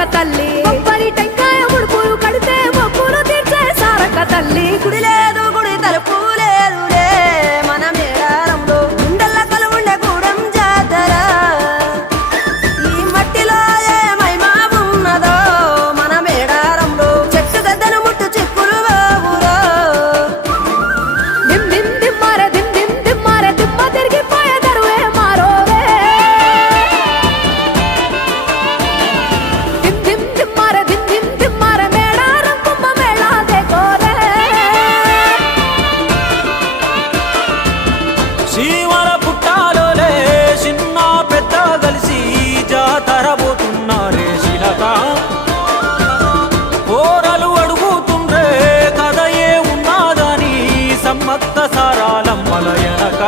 సమ్మక్క తల్లి కొబ్బరి టెంకాయ ముడుపులు కడితే మొక్కులు తీర్చే సారక్క తల్లి గుడి లేదు గుడి తలుపు లేదులే మన మేడారంలో గుండెల్ల కలువుండే గూడెం జాతర ఈ మట్టిలో ఏ మహిమా ఉన్నదో మన మేడారంలో చెట్టు గద్దను ముట్టు చిక్కులు బాబురో దిమ్ దిమ్ దిమ్మారే దిమ్ దిమ్ దిమ్మారే దిమ్మ తిరిగిపోయే దరువే మారోవే దిమ్ దిమ్ దిమ్మారే దిమ్ దిమ్ దిమ్మారే మేడారం కుంభ మేళా దేకోరే శివర పుట్టాలోలే చిన్న పెద్ద కలిసి జాతర పోతున్నారే శిలక పోరలు అడుగుతుండ్రే కథ ఏ ఉన్నాదని సమ్మక్క సారాలమ్మల ఎనక